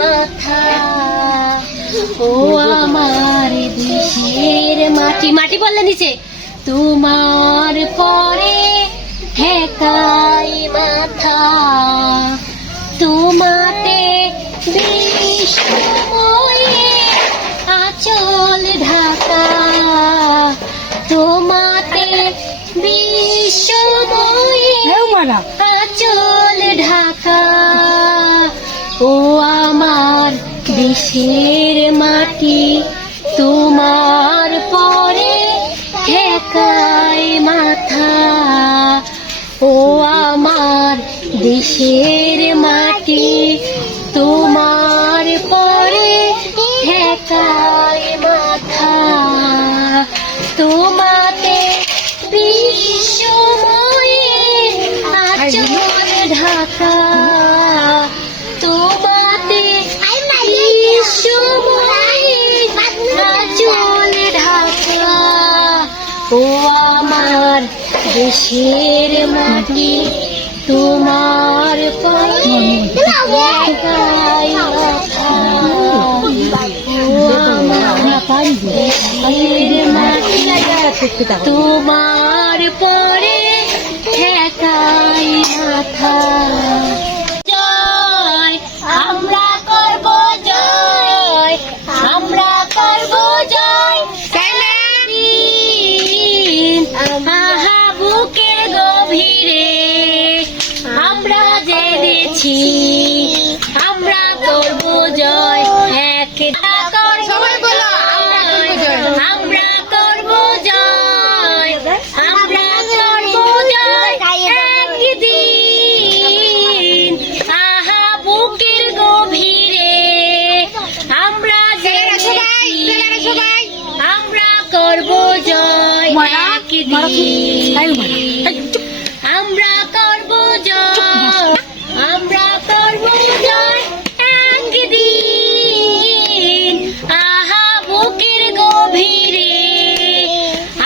মাথা, ও আমার দেশের মাটি। মাটি বললে নিচে, তোমার পরে ঠেকাই মাথা, তোমাতে বিশ্বময়ে আঁচল ঢাকা, তোমাতে বিশ্বময়ে আঁচল ঢাকা, ও আমার দেশের মাটি, তোমার পরে ঠেকাই মাথা, ও আমার দেশের মাটি, তোমার পরে ঠেকাই মাথা, তোমাতে বিশ্বময়ে আঁচল ঢাকা, তোমাতে বিশ্বময়ে আঁচল ঢাকা, ও আমার দেশের মাটি, তোমার পরে ঠেকাই মাথা, ও আমার দেশের মাটি, তোমার পরে ঠেকাই মাথা। জয়, আমরা করব জয়, আমরা করব জয়, আহা বুকের গভীরে আমরা জেনেছি, আমরা করব জয়, সবাই বলো আমরা করব জয়, আমরা করব জয়, একদিন আহা বুকের গভীরে আমরা জেনেছি, আমরা করব জয়, একদিন আমরা করব জয়, আমরা করব জয়, একদিন আহা বুকের গভীরে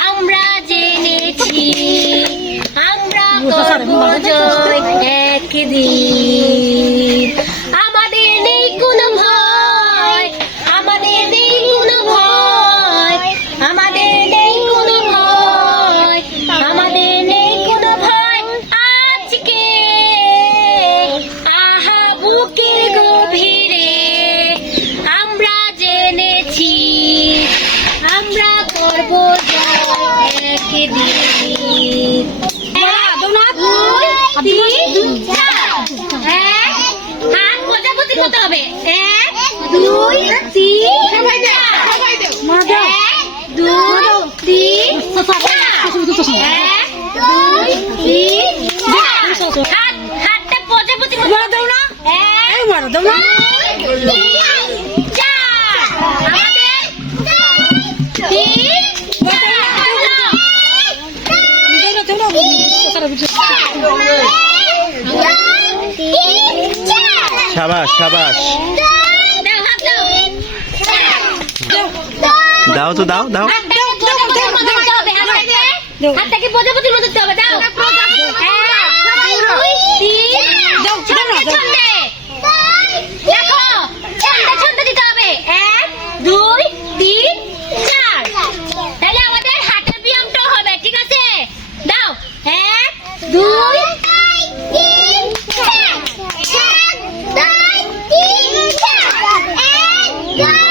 আমরা জেনেছি, আমরা করব জয়, একদিন আমাদের নেই কোনো ভয়, আমাদের নেই কোনো ভয়, আমাদের নেই কোনো ভয়, আমাদের নেই কোনো ভয়, আজকে আহা বুকের গভীরে আমরা জেনেছি, আমরা করব জয়, একদিন হাত প্রজাপতি করতে হবে, 1 2 3 4, 1 2 3 4, হাতটা প্রজাপতি দাও না, 1 2 3 4, শাবাশ শাবাশ, দাও তো দাও দাও, হাতটাকে প্রজাপতির মতো দিতে হবে, দাও 1 2 3 দেখো ছন্দে দিতে হবে, 1 2 3 4, তাহলে আমাদের হাতের ব্যায়ামটা হবে, ঠিক আছে, দাও 1 2 3 4, 1 2 3 4, 1 2